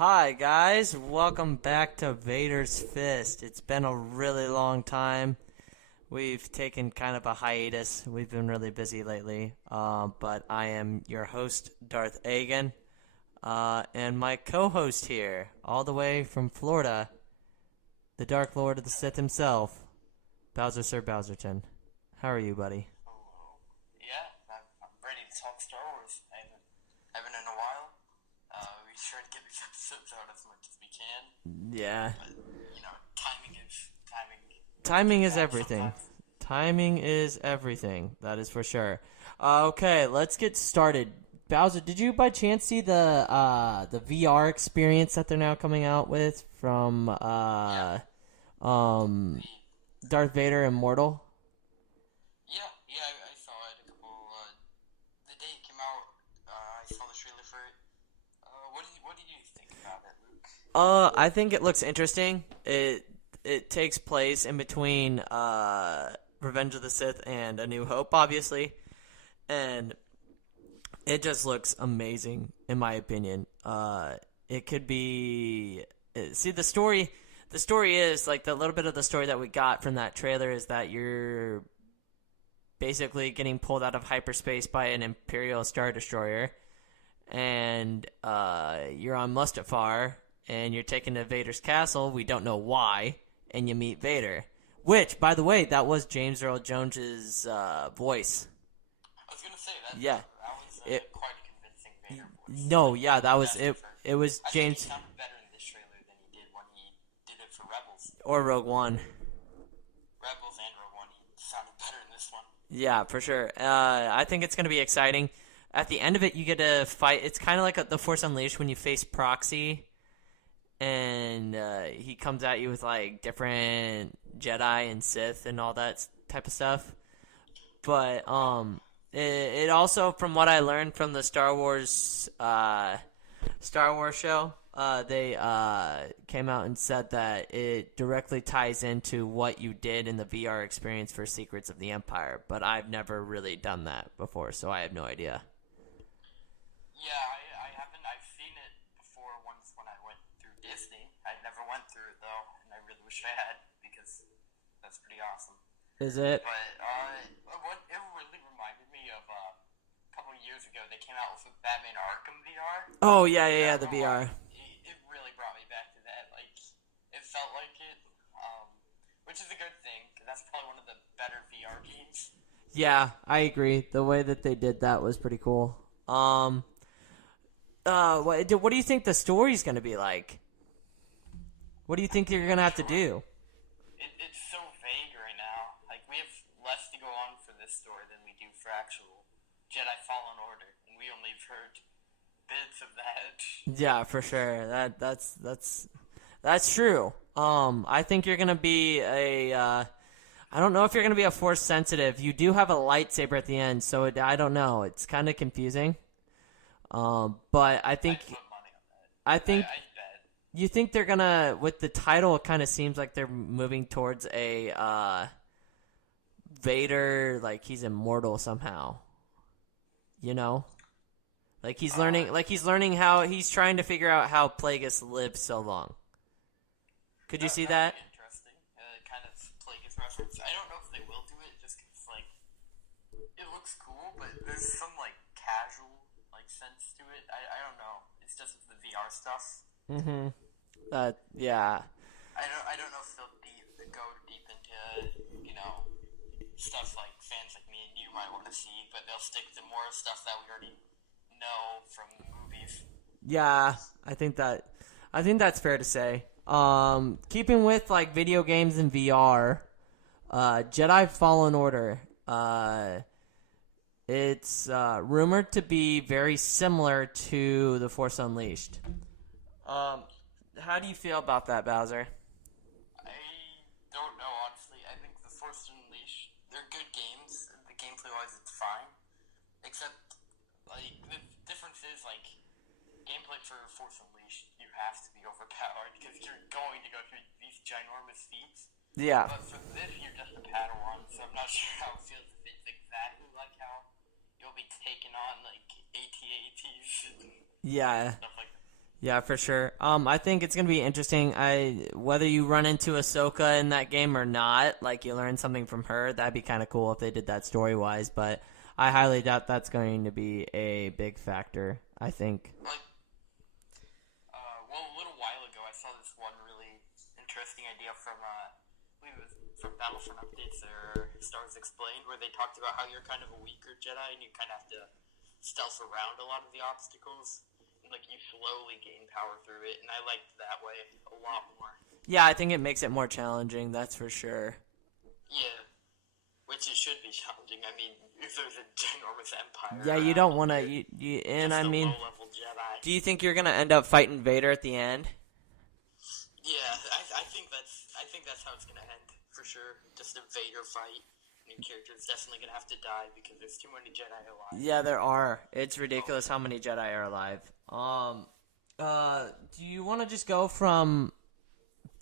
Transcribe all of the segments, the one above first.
Hi, guys. Welcome back to Vaders Fist. It's been a really long time. We've taken kind of a hiatus. We've been really busy lately. But I am your host, Darth Agan, and my co-host here, all the way from Florida, the Dark Lord of the Sith himself, Bowser Sir Bowserton. How are you, buddy? Oh, yeah, I'm ready to talk Star Wars. I haven't in a while. We try to get these episodes out as much as we can. Yeah. But, timing is timing. Timing is Yeah, everything. sometimes. Timing is everything. That is for sure. Okay, let's get started. Bowser, did you by chance see the VR experience that they're now coming out with from Yeah, um the, Darth Vader Immortal? yeah, I saw it a couple. The day it came out, I saw the trailer for it. What did you think about it, Luke? I think it looks interesting. It takes place in between Revenge of the Sith and A New Hope, obviously, and it just looks amazing in my opinion. It could be see the story. The story is like the little bit of the story that we got from that trailer is that you're basically getting pulled out of hyperspace by an Imperial Star Destroyer, and you're on Mustafar, and you're taken to Vader's castle. We don't know why, and you meet Vader. Which, by the way, that was James Earl Jones's voice. I was gonna say that. Yeah, That was it. quite a convincing Vader voice. No, yeah, that was Best it. ever. It was I think he James sounded better in this trailer than he did when he did it for Rebels. or Rogue One. Rebels and Rogue One, he sounded better in this one. Yeah, for sure. I think it's going to be exciting. At the end of it, you get to fight. It's kind of like The Force Unleashed when you face Proxy, and he comes at you with like different Jedi and Sith and all that type of stuff. But it also, from what I learned from the Star Wars show, they came out and said that it directly ties into what you did in the VR experience for Secrets of the Empire. But I've never really done that before, so I have no idea. Yeah, I haven't. I've seen it before once when I went through Disney. I never went through it though, and I really wish I had because that's pretty awesome. Is it? But what it really reminded me of a couple of years ago, they came out with Batman Arkham VR. Oh yeah, Not the gonna lie, VR. it really brought me back to that. Like it felt like it, which is a good thing because that's probably one of the better VR games. Yeah, I agree. The way that they did that was pretty cool. What do you think the story's gonna be like? What do you think you're gonna have to do? It's so vague right now. Like we have less to go on for this story than we do for actual Jedi Fallen Order, and we only have heard bits of that. Yeah, for sure. That's true. I think you're gonna be I don't know if you're gonna be a Force sensitive. You do have a lightsaber at the end, so I don't know. It's kind of confusing. But I think I'd put money on that. I think I bet. you think they're gonna with the title. It kind of seems like they're moving towards a Vader, like he's immortal somehow. You know, like he's learning how he's trying to figure out how Plagueis lived so long. Could you see that? That'd be interesting. Kind of Plagueis reference. I don't know if they will do it, just because like it looks cool, but there's some like casual like sense to it. I don't know. It's just the VR stuff. Mm-hmm. Yeah. I don't know if they'll go deep into stuff like fans like me and you might want to see, but they'll stick to more stuff that we already know from the movies. Yeah, I think that's fair to say. Keeping with like video games and VR, Jedi Fallen Order, it's rumored to be very similar to The Force Unleashed. How do you feel about that, Bowser? I don't know, honestly. I think The Force Unleashed, they're good games. The gameplay-wise, it's fine. Except, like, the difference is, like, gameplay for Force Unleashed, you have to be overpowered because you're going to go through these ginormous feats. Yeah. But for this, you're just a Padawan, so I'm not sure how it feels if it's exactly like how you'll be taking on, like, AT-ATs and Yeah. stuff like that. Yeah, for sure. I think it's gonna be interesting. Whether you run into Ahsoka in that game or not, like you learn something from her, that'd be kind of cool if they did that story wise. But I highly doubt that's going to be a big factor. I think. Like, well, a little while ago, I saw this one really interesting idea from, I believe it was from Battlefront Updates or Stars Explained, where they talked about how you're kind of a weaker Jedi and you kind of have to stealth around a lot of the obstacles. Like, you slowly gain power through it, and I liked that way a lot more. Yeah, I think it makes it more challenging. That's for sure. Yeah, which it should be challenging. I mean, if there's a ginormous empire. Yeah, you don't want to. And I mean, low-level Jedi. Do you think you're gonna end up fighting Vader at the end? Yeah, I think that's how it's gonna end for sure. Just a Vader fight. Main character's definitely gonna have to die because there's too many Jedi alive. Yeah, there are. It's ridiculous how many Jedi are alive. Do you want to just go from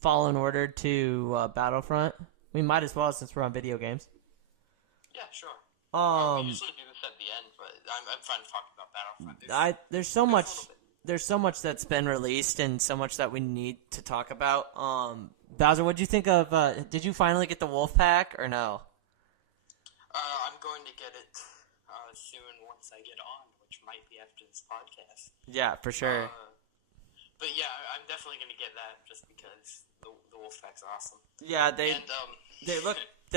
Fallen Order to Battlefront? We might as well since we're on video games. Yeah, sure. We usually do this at the end, but I'm fine talking about Battlefront. There's so much that's been released and so much that we need to talk about. Bowser, what'd you think of? Did you finally get the Wolf Pack or no? I'm going to get it soon once I get on, which might be after this podcast. Yeah, for sure. But yeah, I'm definitely going to get that just because the Wolfpack's awesome. Yeah, they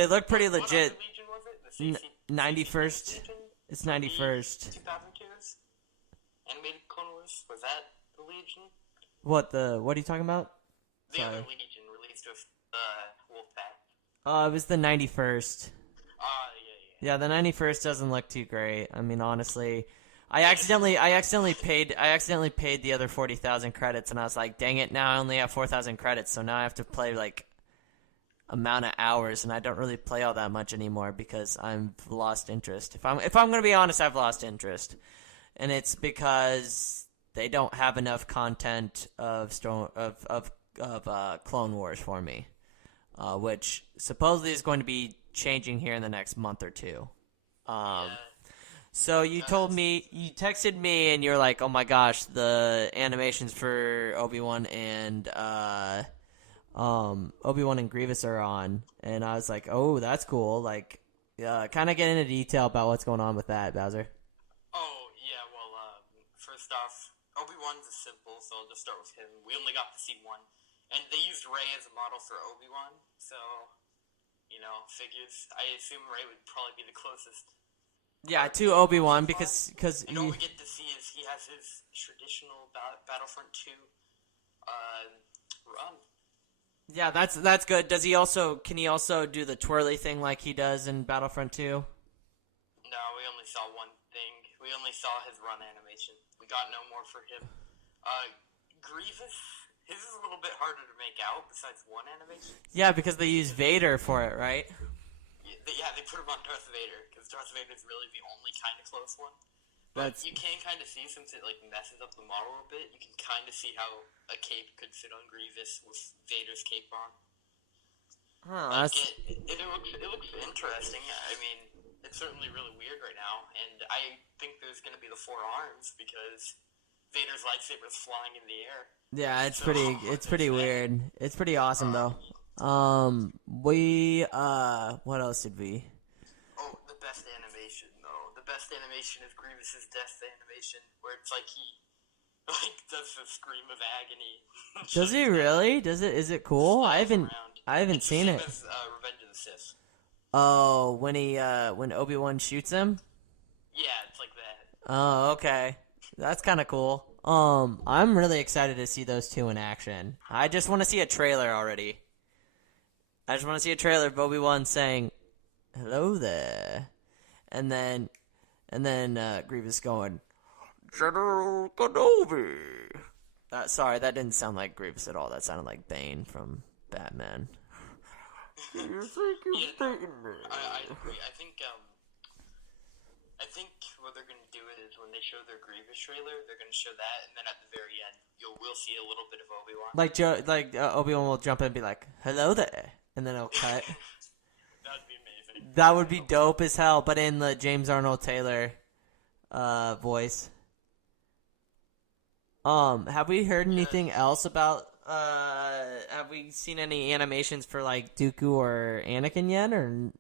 look pretty legit. What Legion was it? 91st. It's 91st. 2002's animated Clone Wars. Was that the Legion? What are you talking about? The other Legion released with Wolfpack. It was the 91st. Yeah. Yeah, the 91st doesn't look too great. I mean, honestly, I accidentally paid the other 40,000 credits, and I was like, dang it! Now I only have 4,000 credits, so now I have to play like amount of hours, and I don't really play all that much anymore because I've lost interest. If I'm gonna be honest, I've lost interest, and it's because they don't have enough content of Clone Wars for me, which supposedly is going to be changing here in the next month or two. So you texted me, and you're like, "Oh my gosh, the animations for Obi-Wan and Grievous are on," and I was like, "Oh, that's cool." Like, kind of get into detail about what's going on with that, Bowser. Oh yeah, well, first off, Obi-Wan's is simple, so I'll just start with him. We only got to see one, and they used Rey as a model for Obi-Wan, so. Figures. I assume Rey would probably be the closest. Yeah, to Obi-Wan because and all we get to see is he has his traditional Battlefront 2 run. Yeah, that's good. Can he also do the twirly thing like he does in Battlefront 2? No, we only saw one thing. We only saw his run animation. We got no more for him. Grievous. His is a little bit harder to make out besides one animation. Yeah, because they use Vader for it, right? Yeah, they put him on Darth Vader, because Darth Vader is really the only kind of close one. But you can kind of see, since it messes up the model a bit, you can kind of see how a cape could fit on Grievous with Vader's cape on. Huh, it looks interesting. I mean, it's certainly really weird right now, and I think there's going to be the 4 arms, because Vader's lightsaber is flying in the air. Yeah, it's pretty weird. It's pretty awesome though. What else did we? Oh, the best animation though. The best animation is Grievous's death animation, where it's like he does the scream of agony. Does he really? Is it cool? I haven't seen it. As, Revenge of the Sith. Oh, when Obi-Wan shoots him? Yeah, it's like that. Oh, okay. That's kind of cool. I'm really excited to see those two in action. I just want to see a trailer already. I just want to see a trailer of Obi-Wan saying, "Hello there," and then Grievous going, "General Kenobi." Sorry, that didn't sound like Grievous at all. That sounded like Bane from Batman. You think you're beating me? I agree. I think what they're going to do is when they show their Grievous trailer, they're going to show that, and then at the very end, we'll see a little bit of Obi-Wan. Obi-Wan will jump in and be like, "Hello there," and then it'll cut. That would be amazing. That would be dope as hell, but in the James Arnold Taylor voice. Have we heard anything else about? Have we seen any animations for like Dooku or Anakin yet, or are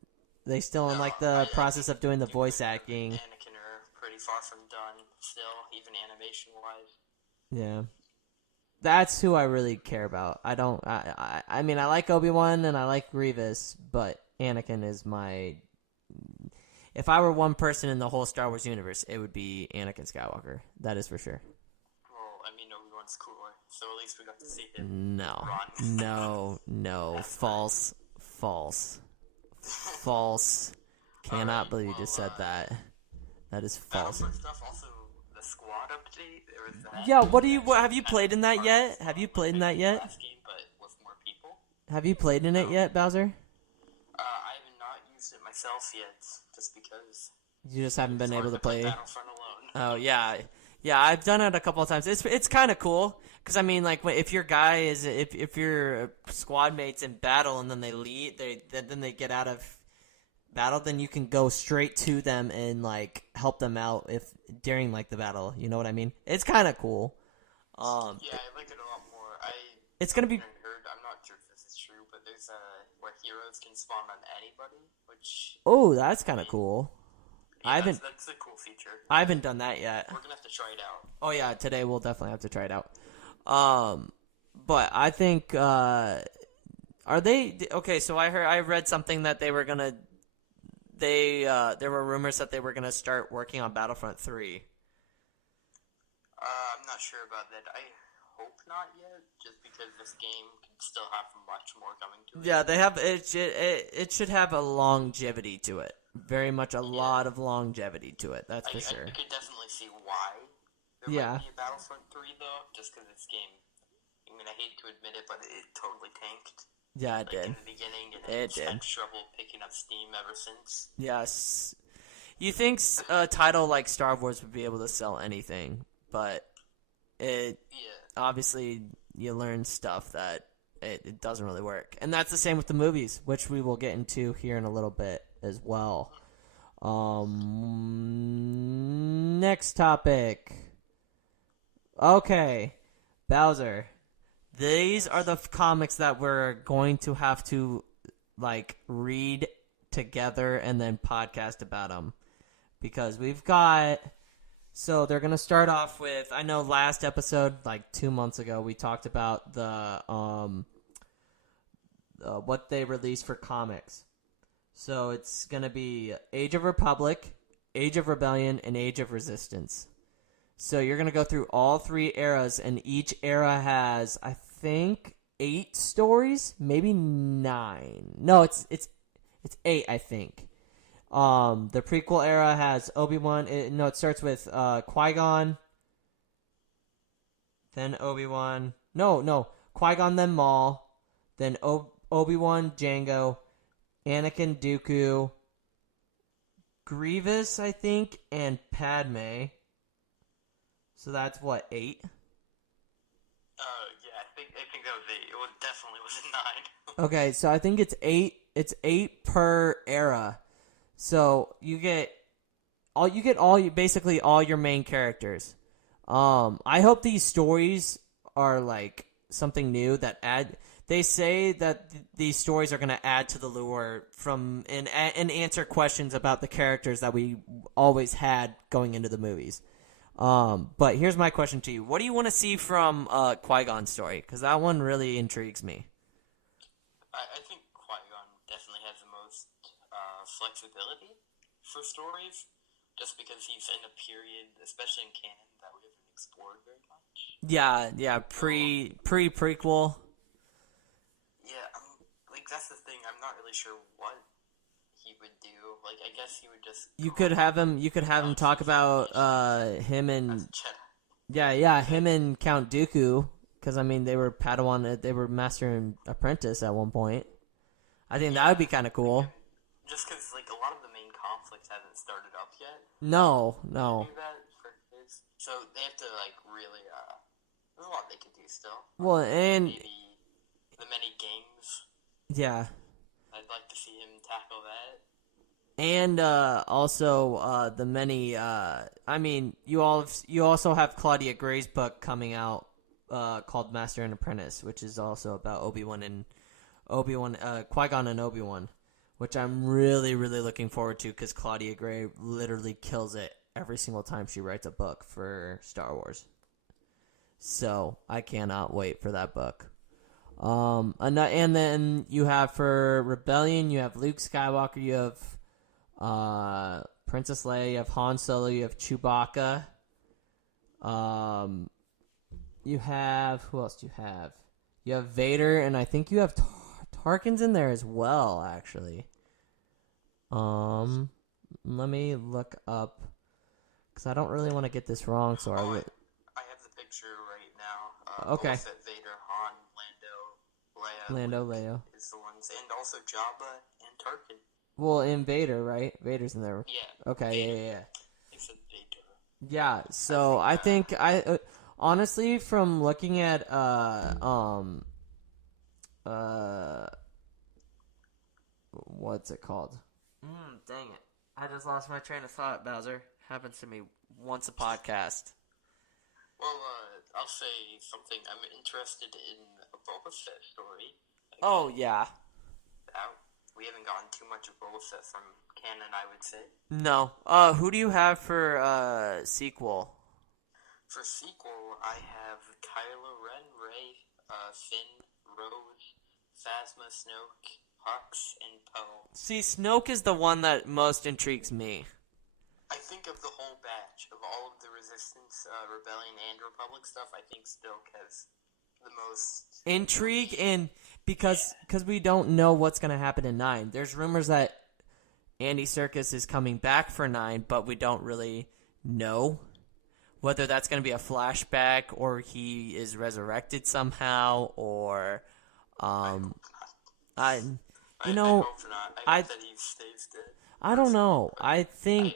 they still in No, like the I process of doing the think voice Dooku acting? and Anakin are pretty far from done still, even animation wise. Yeah, that's who I really care about. I don't. I mean, I like Obi-Wan and I like Grievous, but Anakin is my. If I were one person in the whole Star Wars universe, it would be Anakin Skywalker. That is for sure. Well, I mean, Obi-Wan's cooler, so at least we got to see him No, run. no, false, false, false. Cannot Alright, believe you well, just said that. That is false. Battlefront stuff, also the squad update, there was that. Yeah, what have you played in that yet? Have you played in that yet? Last game, but with more people. Have you played in it yet, Bowser? I have not used it myself yet, just because. You just haven't been able to play. Battlefront alone. Oh yeah, I've done it a couple of times. It's kind of cool because I mean, like if your guy is if your squad mates in battle and then they leave, then they get out of battle, then you can go straight to them and like help them out if during like the battle. You know what I mean? It's kind of cool. Yeah, I like it a lot more. It's gonna be. Heard, I'm not sure if this is true, but there's where heroes can spawn on anybody, which. Oh, that's kind of cool. Yeah, that's a cool feature. I haven't done that yet. We're gonna have to try it out. Oh yeah, today we'll definitely have to try it out. But I think are they okay? So I read something that they were gonna there were rumors that they were gonna start working on Battlefront 3. I'm not sure about that. I hope not yet, just because this game can still have much more coming to it. Yeah, they have it should have a longevity to it. Very much a lot of longevity to it. That's for sure. I could definitely see why there might be a Battlefront 3 though, just because this game. I mean, I hate to admit it, but it totally tanked. Yeah, it did. In the beginning, and it did. Had trouble picking up steam ever since. Yes. You think a title like Star Wars would be able to sell anything, but obviously you learn stuff that it doesn't really work. And that's the same with the movies, which we will get into here in a little bit as well. Next topic. Okay. Bowser. These are the comics that we're going to have to like read together and then podcast about them. Because we've got... So they're going to start off with... I know last episode, like 2 months ago, we talked about the what they released for comics. So it's going to be Age of Republic, Age of Rebellion, and Age of Resistance. So you're going to go through all 3 eras, and each era has, I think, 8 stories? Maybe 9. No, it's 8, I think. The prequel era has Obi-Wan. It starts with Qui-Gon, then Obi-Wan. No, Qui-Gon, then Maul, then Obi-Wan, Jango, Anakin, Dooku, Grievous, I think, and Padme. So that's what, 8? Yeah, I think that was 8. It definitely wasn't 9. Okay, so I think it's 8. It's 8 per era. So you get basically all your main characters. I hope these stories are like something new that add. They say that these stories are going to add to the lore and answer questions about the characters that we always had going into the movies. But here's my question to you: what do you want to see from Qui-Gon's story? Because that one really intrigues me. I think Qui-Gon definitely has the most flexibility for stories, just because he's in a period, especially in canon, that we haven't explored very much. Yeah, prequel. Yeah, that's the thing. I'm not really sure what he would do. Like, I guess he would just. You could have him talk about him and him and Count Dooku, because I mean they were Padawan, they were master and apprentice at one point. I think that would be kind of cool. Just because like a lot of the main conflict hasn't started up yet. No. So they have to like really. There's a lot they could do still. Well, and maybe the many games. Yeah. I'd like to see him tackle that. And also the many. I mean, you also have Claudia Gray's book coming out called Master and Apprentice, which is also about Qui-Gon and Obi-Wan, which I'm really, really looking forward to because Claudia Gray literally kills it every single time she writes a book for Star Wars. So I cannot wait for that book. And then you have for Rebellion, you have Luke Skywalker, you have Princess Leia, you have Han Solo, you have Chewbacca. You have, who else do you have? You have Vader, and I think you have Tarkin's in there as well, actually. Let me look up, because I don't really want to get this wrong, so I have the picture right now. Okay. Vader, Han, Lando, Leia. Is the ones, and also Jabba and Tarkin. Well, in Vader, right? Vader's in there. Yeah. Okay, Vader. yeah. I said Vader. Yeah, so I think honestly, from looking at what's it called? Dang it! I just lost my train of thought. Bowser, happens to me once a podcast. Well, I'll say something. I'm interested in a Boba Fett story. Oh yeah. We haven't gotten too much of Boba Fett from canon, I would say. No. Who do you have for sequel? For sequel, I have Kylo Ren, Rey, Finn, Rose, Phasma, Snoke, Hux, and Poe. See, Snoke is the one that most intrigues me. I think of the whole batch of all of the Resistance, Rebellion, and Republic stuff. I think Snoke has the most intrigue, and because we don't know what's going to happen in 9. There's rumors that Andy Serkis is coming back for 9, but we don't really know whether that's going to be a flashback or he is resurrected somehow, or I hope not. I hope not. I hope that he stays dead. I don't know. I think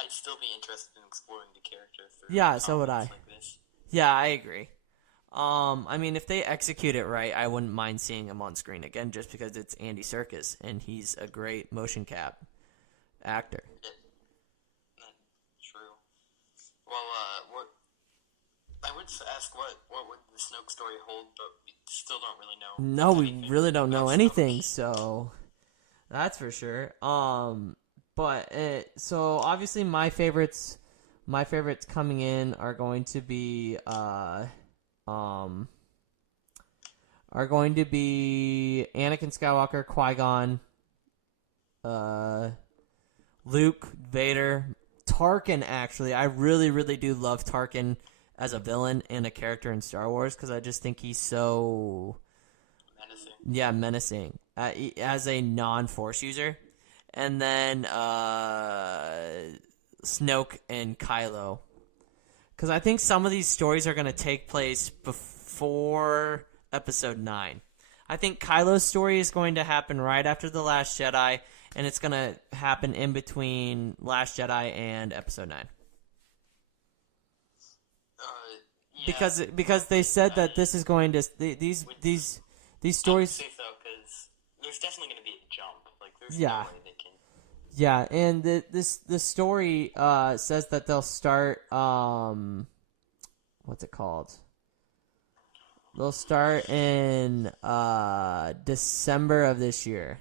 I'd still be interested in exploring the character through. Yeah, so would I. Like this. Yeah, I agree. I mean, if they execute it right, I wouldn't mind seeing him on screen again, just because it's Andy Serkis and he's a great motion cap actor. Yeah. True. Well, I would ask what would the Snoke story hold, but we still don't really know. No, we really don't know anything, so that's for sure. So obviously my favorites coming in are going to be Anakin Skywalker, Qui-Gon, Luke, Vader, Tarkin. Actually, I really, really do love Tarkin as a villain and a character in Star Wars because I just think he's so menacing. As a non-Force user, and then Snoke and Kylo. Because I think some of these stories are going to take place before Episode 9. I think Kylo's story is going to happen right after The Last Jedi, and it's going to happen in between Last Jedi and Episode 9. Yeah. Because they said that this is going to these stories. I would say so, because there's definitely going to be a jump. Like there's no way they can. Yeah, and the story says that they'll start what's it called? They'll start in December of this year,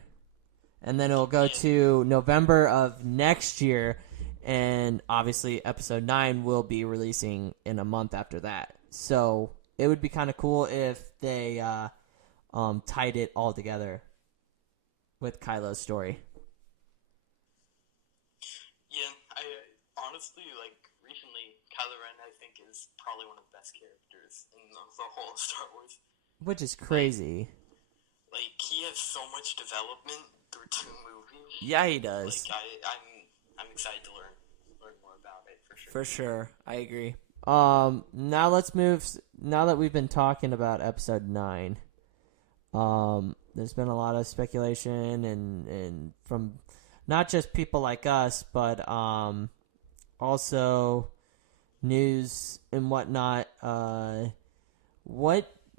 and then it'll go to November of next year, and obviously Episode 9 will be releasing in a month after that. So it would be kind of cool if they tied it all together with Kylo's story. Yeah, I honestly, recently, Kylo Ren, I think, is probably one of the best characters in the whole of Star Wars. Which is crazy. He has so much development through 2 movies. Yeah, he does. I'm excited to learn more about it, for sure. For sure, I agree. Now let's move, now that we've been talking about Episode 9, there's been a lot of speculation and from not just people like us, but also news and whatnot.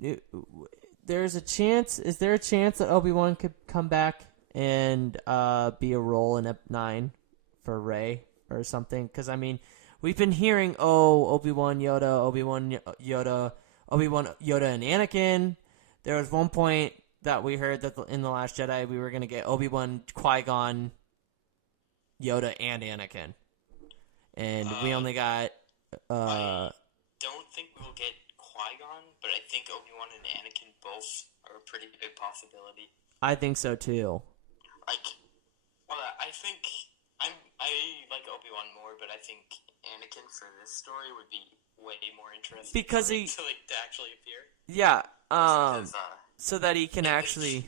Is there a chance that Obi-Wan could come back and be a role in Ep 9 for Rey or something. Because, I mean, we've been hearing, Obi-Wan Yoda, Obi-Wan Yoda and Anakin. There was one point that we heard that in The Last Jedi we were going to get Obi-Wan, Qui-Gon, Yoda, and Anakin. And we only got... I don't think we'll get Qui-Gon, but I think Obi-Wan and Anakin both are a pretty big possibility. I think so, too. I think... I like Obi-Wan more, but I think Anakin for this story would be way more interesting because to actually appear. Yeah, so that he can actually...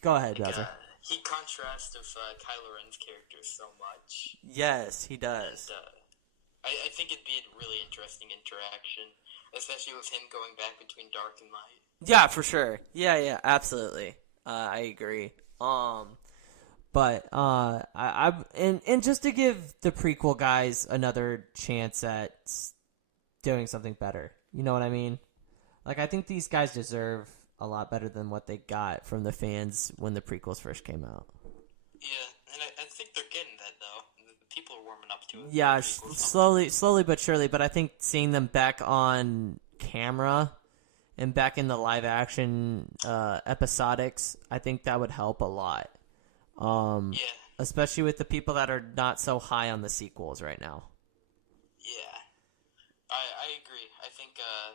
Go ahead, Bowser. He contrasts with Kylo Ren's character so much. Yes, he does. And, I think it'd be a really interesting interaction, especially with him going back between dark and light. Yeah, for sure. Yeah, absolutely. I agree. But and just to give the prequel guys another chance at doing something better. You know what I mean? Like, I think these guys deserve a lot better than what they got from the fans when the prequels first came out. Yeah, and I think they're getting that, though. The people are warming up to it. Yeah, slowly but surely. But I think seeing them back on camera and back in the live-action episodics, I think that would help a lot. Yeah. Especially with the people that are not so high on the sequels right now. Yeah. I agree. I think a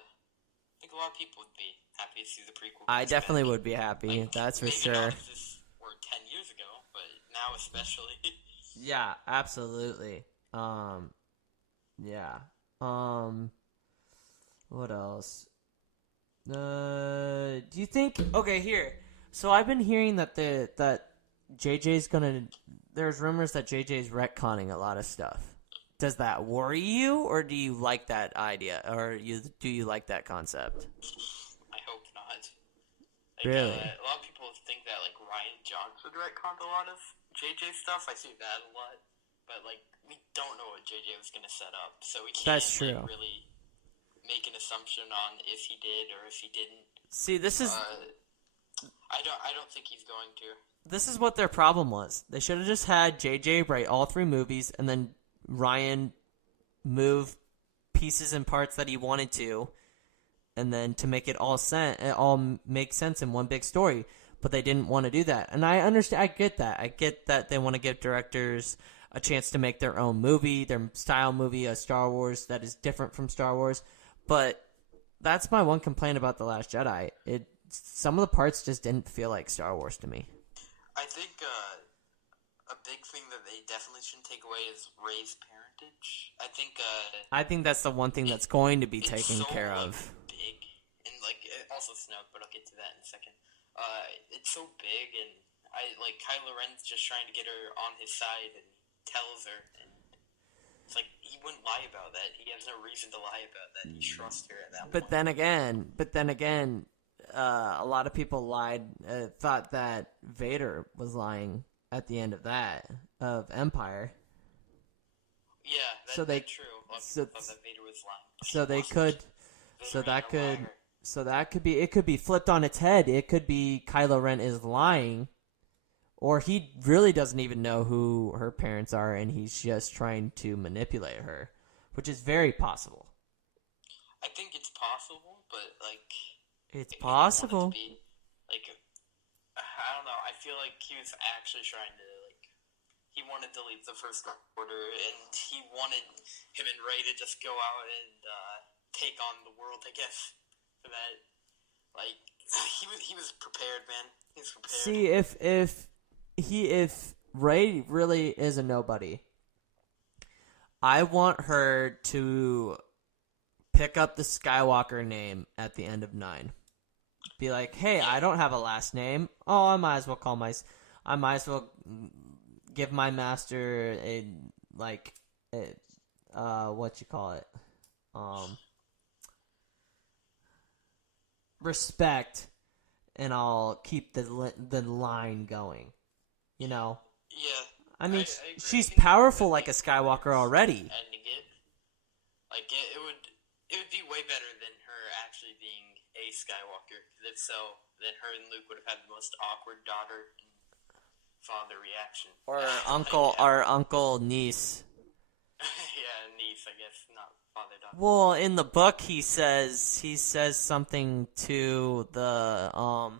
lot of people would be happy to see the prequel. I definitely would be happy. That's for sure. Maybe not if this were 10 years ago, but now especially. Yeah, absolutely. Yeah. What else? Do you think... Okay, here. So I've been hearing that JJ's gonna... There's rumors that JJ's retconning a lot of stuff. Does that worry you, or do you like that idea, or do you like that concept? I hope not. Really? A lot of people think that Rian Johnson retconned a lot of JJ stuff. I see that a lot, but we don't know what JJ was gonna set up, so we can't really make an assumption on if he did or if he didn't. See, this is... I don't think he's going to. This is what their problem was. They should have just had JJ write all 3 movies, and then Ryan move pieces and parts that he wanted to, and then to make it all make sense in one big story. But they didn't want to do that, and I understand. I get that. I get that they want to give directors a chance to make their own movie, their style movie, a Star Wars that is different from Star Wars. But that's my one complaint about The Last Jedi. Some of the parts just didn't feel like Star Wars to me. I think a big thing that they definitely shouldn't take away is Rey's parentage. I think that's the one thing that's going to be taken care of. Big, and also Snoke, but I'll get to that in a second. It's so big, and Kylo Ren's just trying to get her on his side, and tells her, and it's he wouldn't lie about that. He has no reason to lie about that. He trusts her at that point. But then again, a lot of people thought that Vader was lying at the end of Empire. Yeah, that's true. That Vader was lying. So it could be flipped on its head. It could be Kylo Ren is lying, or he really doesn't even know who her parents are, and he's just trying to manipulate her, which is very possible. I think it's possible, but it's possible. I don't know. I feel like he was actually trying to he wanted to leave the First Order, and he wanted him and Rey to just go out and take on the world, I guess. For that, he was prepared, man. He was prepared. See, if Rey really is a nobody, I want her to pick up the Skywalker name at the end of 9. Be like, hey, I don't have a last name. Oh, I might as well give my master respect, and I'll keep the line going. You know? Yeah. I mean, she's powerful like a Skywalker already. Ending it. It would be way better than her actually being a Skywalker. Because if so, then her and Luke would have had the most awkward daughter father reaction. Or Like, uncle niece. yeah, niece, I guess, not father daughter. Well, in the book, he says something to the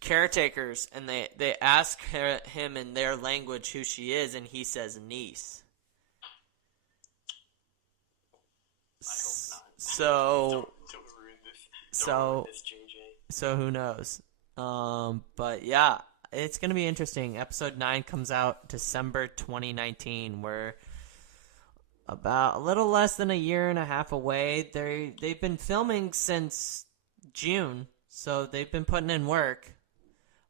caretakers, and they ask him in their language who she is, and he says niece. I hope not. So don't ruin this. Don't ruin this, JJ. So who knows? But yeah, it's gonna be interesting. Episode 9 comes out December 2019. We're about a little less than a year and a half away. They've been filming since June, so they've been putting in work.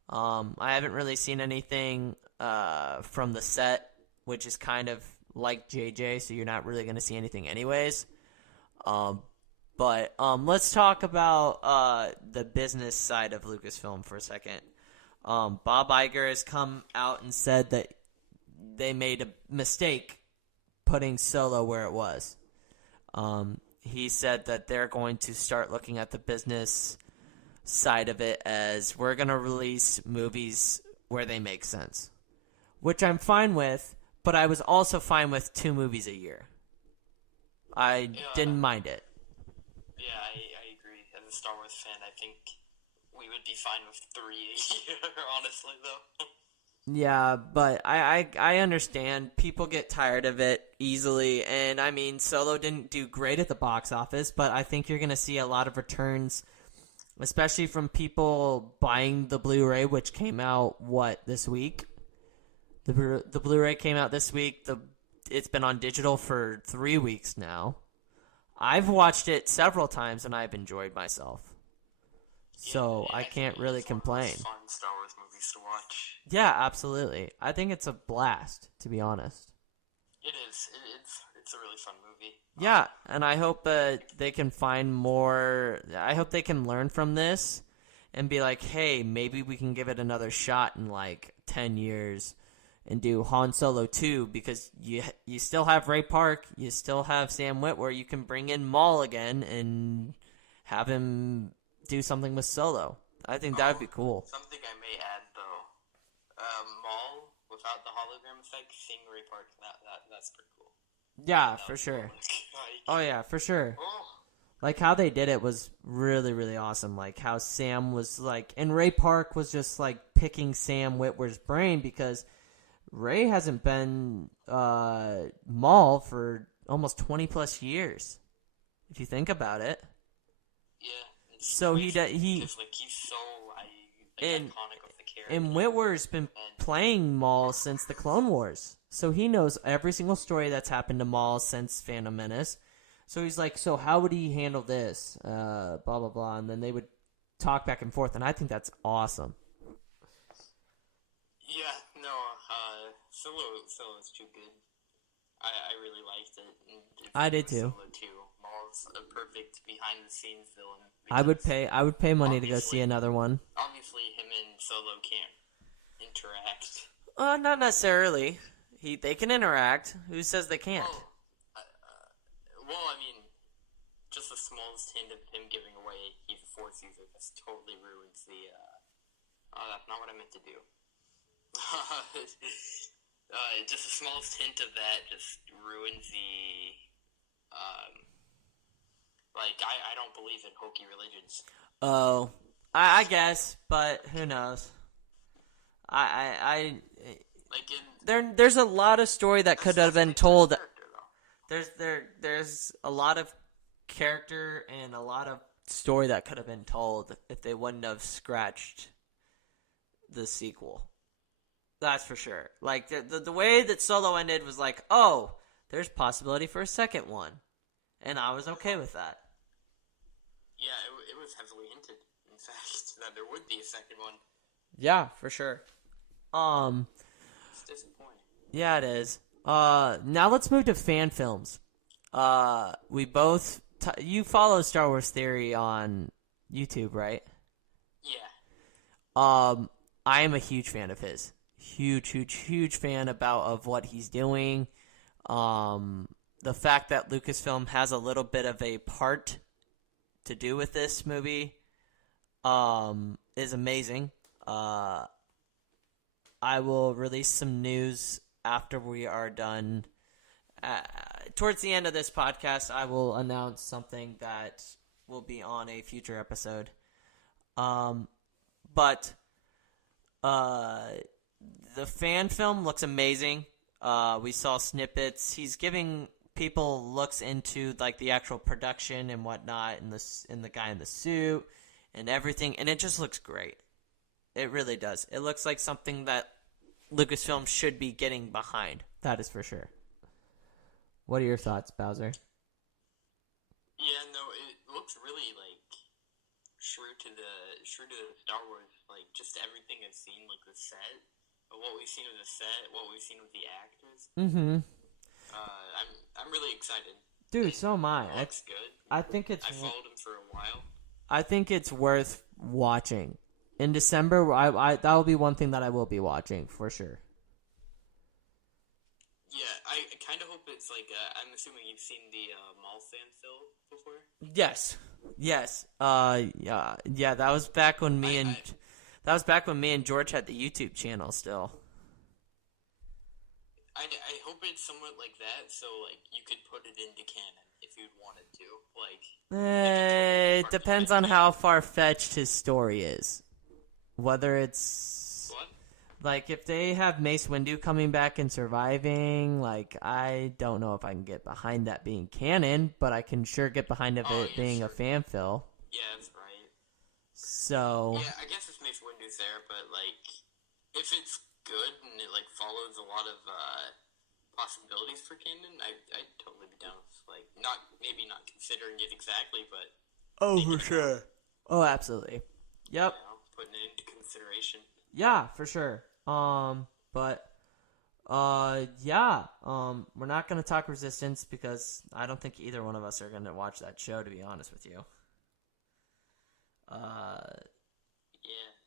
I haven't really seen anything from the set, which is kind of like JJ, so you're not really going to see anything anyways. But let's talk about the business side of Lucasfilm for a second. Bob Iger has come out and said that they made a mistake putting Solo where it was. He said that they're going to start looking at the business side of it as we're going to release movies where they make sense, which I'm fine with, but I was also fine with 2 movies a year. I didn't mind it. Yeah, I agree. As a Star Wars fan, I think we would be fine with 3 a year, honestly, though. Yeah, but I understand. People get tired of it easily, and I mean, Solo didn't do great at the box office, but I think you're going to see a lot of returns, especially from people buying the Blu-ray, which came out, this week? The Blu-ray came out this week. It's been on digital for 3 weeks now. I've watched it several times, and I've enjoyed myself. So I can't really complain. Fun Star Wars movies to watch. Yeah, absolutely. I think it's a blast, to be honest. It is. It's a really fun movie. Yeah, and I hope that they can find more. I hope they can learn from this and be like, hey, maybe we can give it another shot in like 10 years and do Han Solo 2, because you still have Ray Park, you still have Sam Witwer, you can bring in Maul again and have him do something with Solo. I think that would be cool. Something I may add, though, Maul without the hologram effect, seeing Ray Park, that's pretty cool. Yeah, for sure. Oh yeah, for sure. Like how they did it was really, really awesome. Like how Sam was like, and Ray Park was just like picking Sam Witwer's brain, because Ray hasn't been Maul for almost 20 plus years, if you think about it. Yeah. So he's so iconic of the character. And Witwer's been playing Maul since the Clone Wars, so he knows every single story that's happened to Maul since Phantom Menace. So he's like, so how would he handle this? Blah blah blah, and then they would talk back and forth, and I think that's awesome. Yeah, no, Solo's too good. I really liked it. I did too. Solo too. Maul's a perfect behind-the-scenes villain. I would pay money to go see another one. Obviously, him and Solo can't interact. Not necessarily. They can interact. Who says they can't? Well, I mean, just the smallest hint of him giving away he's a Force user just totally ruins the. That's not what I meant to do. Just the smallest hint of that just ruins the. I don't believe in hokey religions. Oh, I guess, but who knows? There's a lot of story that could have been told. There's a lot of character and a lot of story that could have been told if they wouldn't have scratched the sequel. That's for sure. Like the way that Solo ended was like, oh, there's possibility for a second one, and I was okay with that. Yeah, it was heavily hinted, in fact, that there would be a second one. Yeah, for sure. It's disappointing. Yeah, it is. Now let's move to fan films. We both you follow Star Wars Theory on YouTube, right? Yeah. I am a huge fan of his. Huge fan of what he's doing. The fact that Lucasfilm has a little bit of a part to do with this movie is amazing. I will release some news after we are done. Towards the end of this podcast, I will announce something that will be on a future episode. But the fan film looks amazing. We saw snippets. He's giving people looks into like the actual production and whatnot, and the guy in the suit and everything, and it just looks great. It really does. It looks like something that Lucasfilm should be getting behind. That is for sure. What are your thoughts, Bowser? Yeah, no, it looks really like true to the Star Wars, like just everything I've seen, like the set, what we've seen with the set, what we've seen with the actors. Mm-hmm. I'm really excited. Dude, so am I. It looks good. I think it's. I followed him for a while. I think it's worth watching. In December, I that will be one thing that I will be watching for sure. Yeah, I kind of hope it's like. I'm assuming you've seen the Mall fan film before. Yes. Yeah. That was back when me and George had the YouTube channel still. I hope it's somewhat like that, so like you could put it into canon if you'd wanted to. Like, it depends on how far-fetched his story is. Whether it's what? Like if they have Mace Windu coming back and surviving, like I don't know if I can get behind that being canon, but I can sure get behind it being a fan fill. Yeah, that's right. So yeah, I guess if Mace Windu's there, but like if it's good and it like follows a lot of possibilities for canon, I'd totally be down with like not considering it exactly, but for sure. Oh, absolutely. Yep. You know, putting it into consideration. Yeah, for sure. But we're not gonna talk Resistance because I don't think either one of us are gonna watch that show. To be honest with you. Yeah.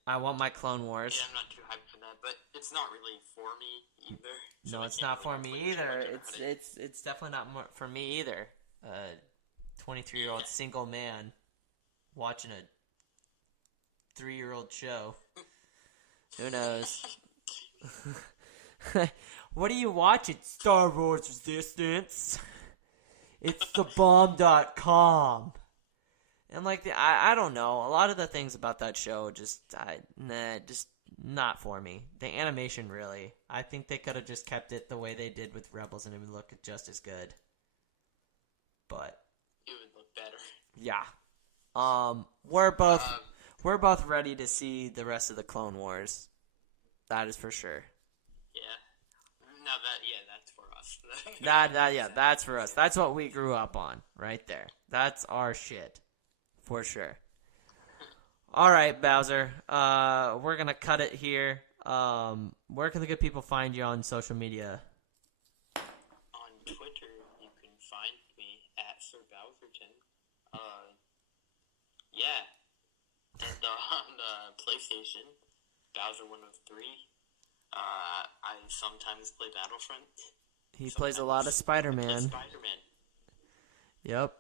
I want my Clone Wars. Yeah, I'm not too hyped for that, but it's not really for me either. So No, it's not for me either. It's definitely not for me either. 23-year-old single man watching a 3-year-old show. Who knows? What are you watching? Star Wars Resistance. It's thebomb.com. And like I don't know. A lot of the things about that show just not for me. The animation really. I think they could have just kept it the way they did with Rebels and it would look just as good. But it would look better. Yeah. We're both ready to see the rest of the Clone Wars. That is for sure. Yeah. Now that's for us. That's for us. That's what we grew up on, right there. That's our shit, for sure. All right, Bowser. We're gonna cut it here. Where can the good people find you on social media? On Twitter, you can find me at Sir Bowserton. Yeah. And on PlayStation, Bowser103. I sometimes play Battlefront. He plays a lot of Spider-Man. Yep.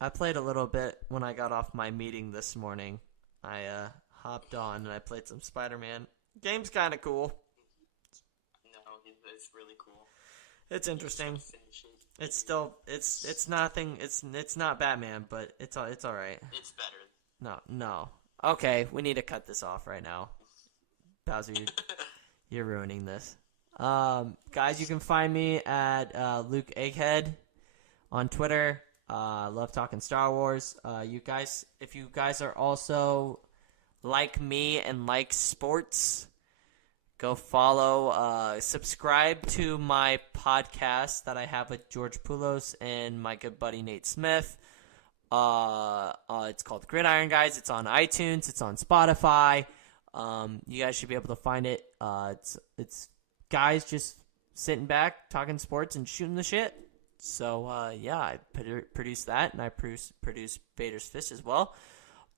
I played a little bit when I got off my meeting this morning. I hopped on and I played some Spider-Man. Game's kind of cool. No, it's really cool. It's interesting. It's still it's nothing. It's not Batman, but it's all right. It's better. No. Okay, we need to cut this off right now. Bowser, you're ruining this. Guys, you can find me at Luke Egghead on Twitter. Love talking Star Wars. You guys, if you guys are also like me and like sports, go follow, subscribe to my podcast that I have with George Poulos and my good buddy Nate Smith. It's called Gridiron Guys. It's on iTunes. It's on Spotify. You guys should be able to find it. It's guys just sitting back, talking sports, and shooting the shit. So, I produce that, and I produce Vaders Fist as well.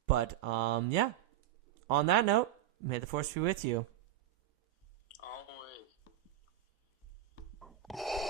But, on that note, may the Force be with you. Always.